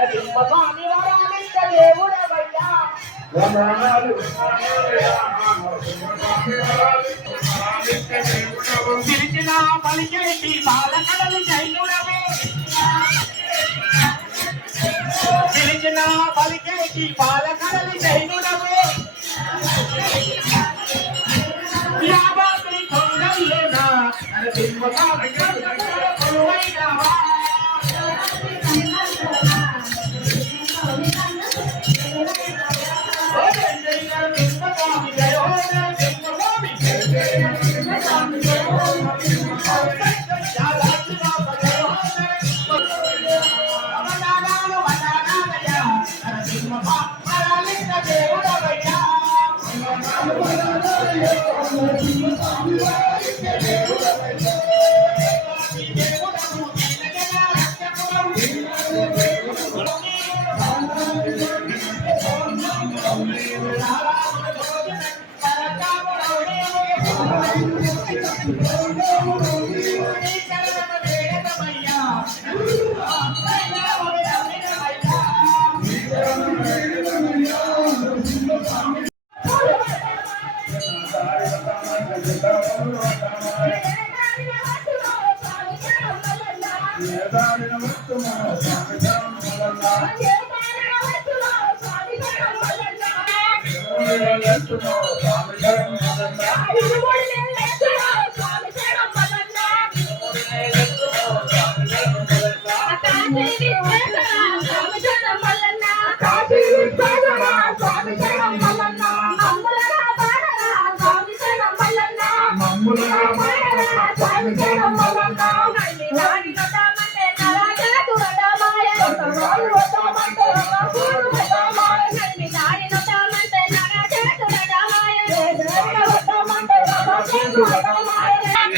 స్వామి వరాలించ దేవుడవయ్యా పిలిచిన పలికేటి బాలకడలు జైనుడవే పిలిచిన పలికేటి బాలకడలు జైనుడవే యాభై కొండల్లోనా కొలువైనవా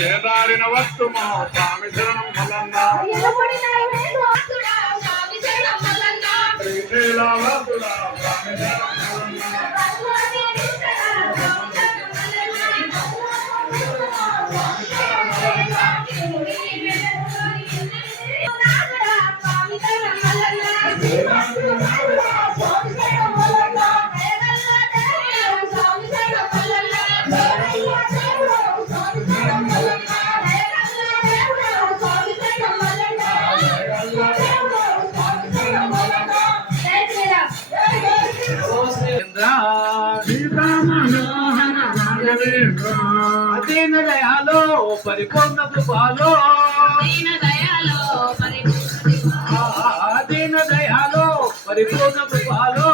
ఏదారిన వస్తుమా స్వామి శరణం మల్లన్నా శ్రీశైలవాసుడా స్వామి శరణం దీన దయాలో పరిపూర్ణ కృపాలో దీన దయాలో పరిపూర్ణ కృపాలో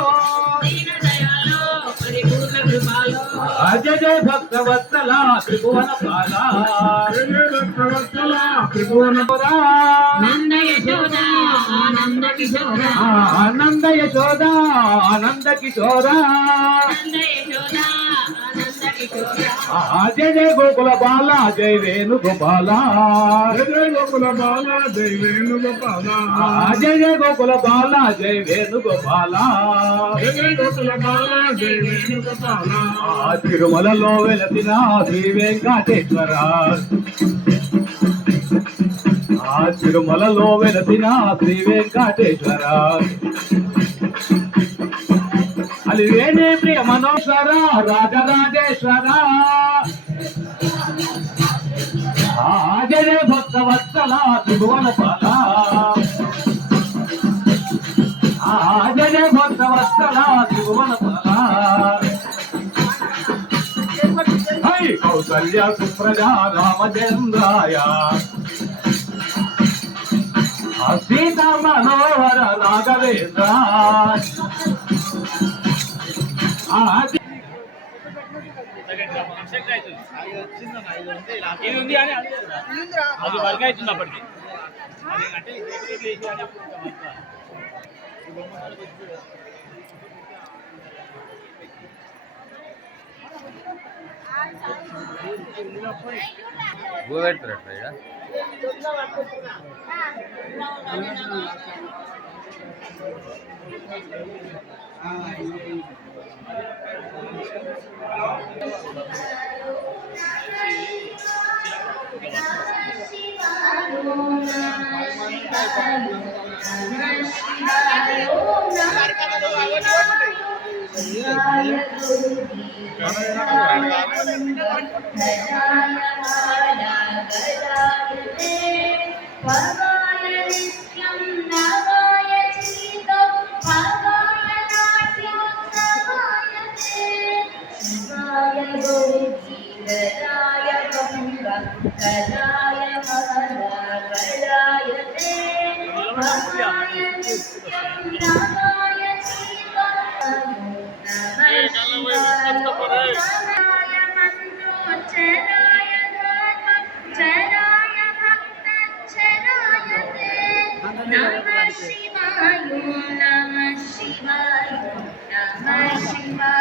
జయ జయ భక్తవత్సల త్రిభువన పాల త్రిభువన నంద యశోద ఆనంద కిశోర ఆనంద యశోద ఆనంద కిశోర జయ జయ గోకుల బాల జయ వేణుగోపాల జయ గోకుల బాల జయ వేణుగోపాల జయ జయ గోకుల బాల జయ వేణుగోపాల జయ గోకుల బాల జయ వేణుగోపాల తిరుమలలో వెలసిన శ్రీ వెంకటేశ్వర తిరుమలలో వెలసిన శ్రీ వెంకటేశ్వర అలివేణి ప్రియ మనోహర రాజరాజేశ్వర జయ భక్తవత్సల త్రిభువన పాల జయ భక్తవత్సల త్రిభువన పాల కౌసల్య సుప్రజా రామచంద్రాయ సీతా మనోహర రాఘవేంద్ర ఇది ఉంది అని అది వర్క్ అవుతుంది అప్పటికి శివాయ ఓం నమః శివాయ భవాయ నిత్యం నవాయ చీతం భవాయ నాట్యం నవాయతే శివాయ గౌరీధరాయ గంగాధరాయ మహాగణాయతే భవాయ నిత్యం నవాయ చీతం శివాయ మంత్రోచ్చరాయ ధర్మచరాయ భక్తచరాయతే నమః శివాయ నమః శివాయ నమః శివాయ